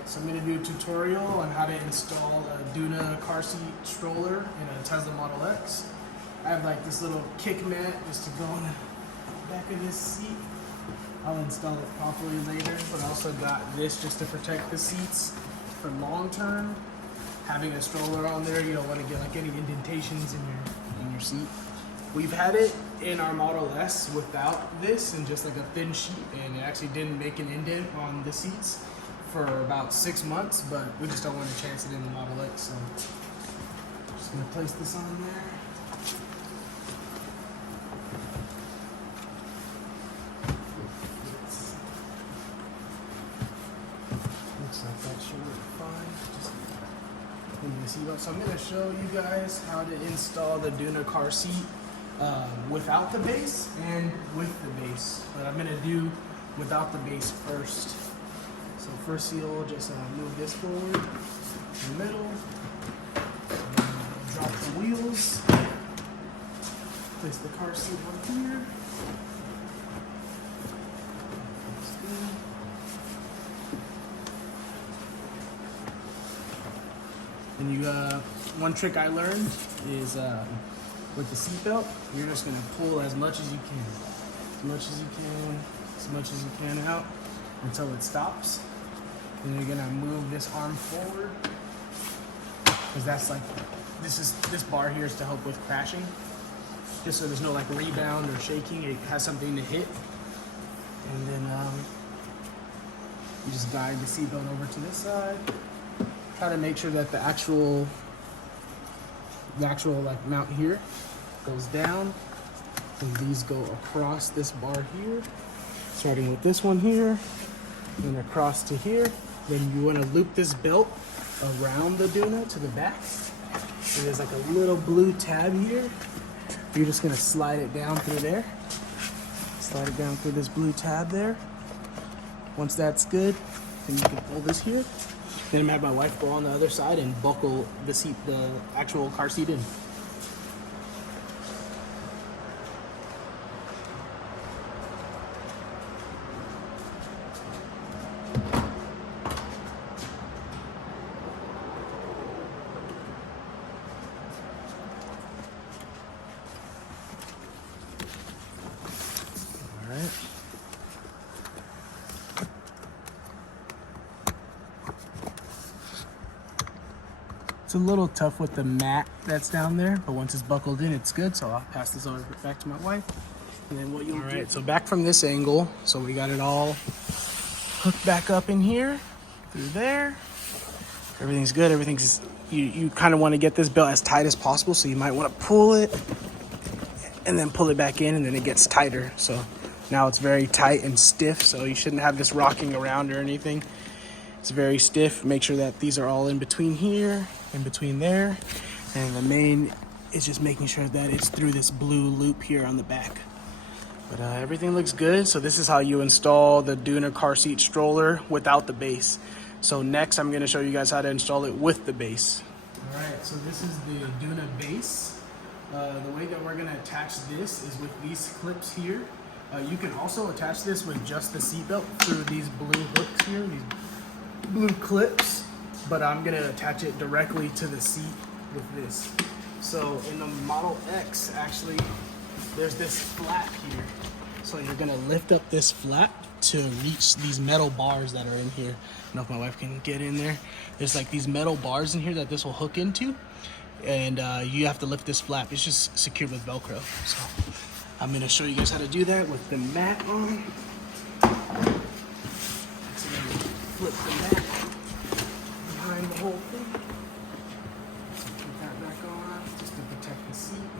Alright, so I'm going to do a tutorial on how to install a Doona Car Seat Stroller in a Tesla Model X. I have like this little kick mat just to go on the back of this seat. I'll install it properly later, but I also got this just to protect the seats for long term. Having a stroller on there, you don't want to get like any indentations in your seat. We've had it in our Model S without this and just like a thin sheet, and it actually didn't make an indent on the seats for about 6 months, but we just don't want to chance it in the Model X, so I'm just going to place this on there. Looks like that should work fine. Just in the seatbelt. So I'm going to show you guys how to install the Doona car seat without the base and with the base. But I'm going to do without the base first. So first you'll just move this forward in the middle, drop the wheels, place the car seat on here. And you, one trick I learned is with the seatbelt, you're just gonna pull as much as you can, as much as you can out until it stops. And you're gonna move this arm forward, because that's like, this bar here is to help with crashing, just so there's no like rebound or shaking. It has something to hit, and then you just guide the seatbelt over to this side. Try to make sure that the actual like mount here goes down, and these go across this bar here, starting with this one here, and across to here. Then you want to loop this belt around the Doona to the back. And there's like a little blue tab here. You're just gonna slide it down through there. Slide it down through this blue tab there. Once that's good, then you can pull this here. Then I'm gonna have my wife go on the other side and buckle the seat, the actual car seat in. All right. It's a little tough with the mat that's down there, but once it's buckled in, it's good. So I'll pass this over back to my wife. And then what you'll do. All right, so back from this angle. So we got it all hooked back up in here, through there. Everything's good. Everything's, you kind of want to get this belt as tight as possible. So you might want to pull it and then pull it back in, and then it gets tighter. So now it's very tight and stiff. So you shouldn't have this rocking around or anything. It's very stiff. Make sure that these are all in between here, in between there. And the main is just making sure that it's through this blue loop here on the back. But everything looks good. So this is how you install the Doona car seat stroller without the base. So next I'm gonna show you guys how to install it with the base. All right, so this is the Doona base. The way that we're gonna attach this is with these clips here. You can also attach this with just the seatbelt through these blue hooks here, these blue clips, but I'm gonna attach it directly to the seat with this. So in the Model X, actually, there's this flap here. So you're gonna lift up this flap to reach these metal bars that are in here. I don't know if my wife can get in there. There's like these metal bars in here that this will hook into, and you have to lift this flap. It's just secured with Velcro. So I'm gonna show you guys how to do that with the mat on. Flip the mat behind the whole thing. So put that back on just to protect the seat.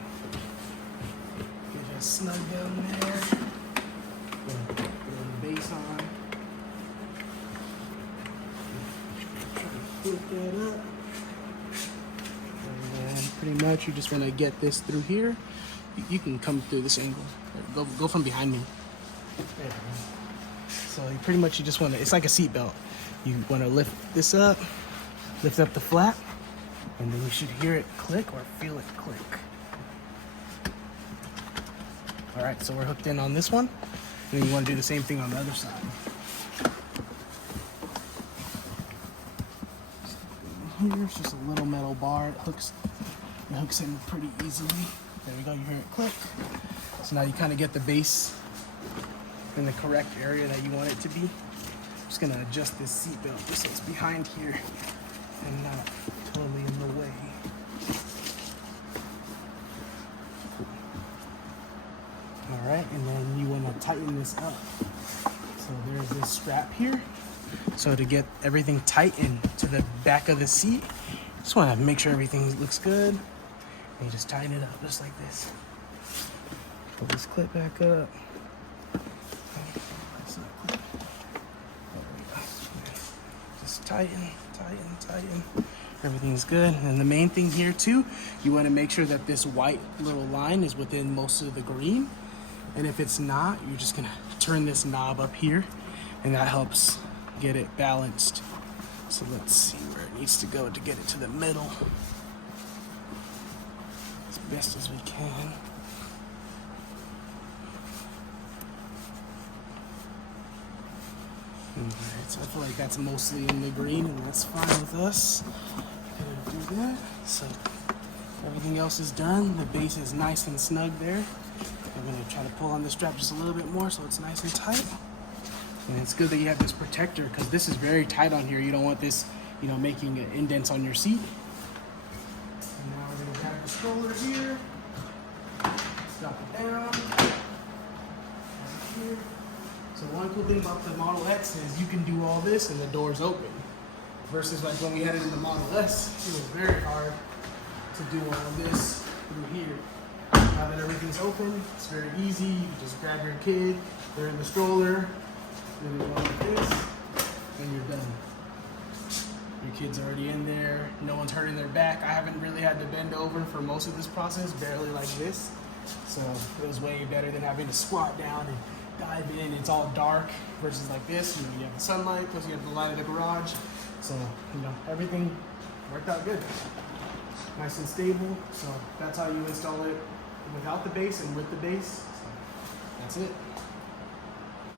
Get it snug down there. Put the base on. Try to flip that up. And then pretty much you just want to get this through here. You can come through this angle. Go from behind me. There you go. So you just want to, it's like a seat belt. You want to lift this up, lift up the flap, and then you should hear it click or feel it click. All right, so we're hooked in on this one, and then you want to do the same thing on the other side. here. It's just a little metal bar. It hooks in pretty easily. There we go, you hear it click. So now you kind of get the base in the correct area that you want it to be. I'm just gonna adjust this seat belt just so it's behind here and not totally in the way. All right, and then you wanna tighten this up. So there's this strap here. So to get everything tightened to the back of the seat, just wanna make sure everything looks good. And you just tighten it up just like this. Pull this clip back up. Just tighten. Everything's good. And the main thing here too, you want to make sure that this white little line is within most of the green. And if it's not, you're just gonna turn this knob up here, and that helps get it balanced. So let's see where it needs to go to get it to the middle as best as we can. Alright, so I feel like that's mostly in the green, and that's fine with us. Gonna do that. So everything else is done. The base is nice and snug there. I'm gonna try to pull on the strap just a little bit more so it's nice and tight. And it's good that you have this protector because this is very tight on here. You don't want this, making indents on your seat. And now we're gonna grab the stroller here. Drop it down. Right here. So one cool thing about the Model X is you can do all this and the door's open. Versus like when we had it in the Model S, it was very hard to do all this through here. Now that everything's open, it's very easy. You just grab your kid, they're in the stroller, then you go like this, and you're done. Your kid's already in there, no one's hurting their back. I haven't really had to bend over for most of this process, barely like this. So it was way better than having to squat down and dive in. It's all dark versus like this. You have the sunlight, plus you have the light of the garage. So, everything worked out good. Nice and stable. So that's how you install it without the base and with the base. So that's it.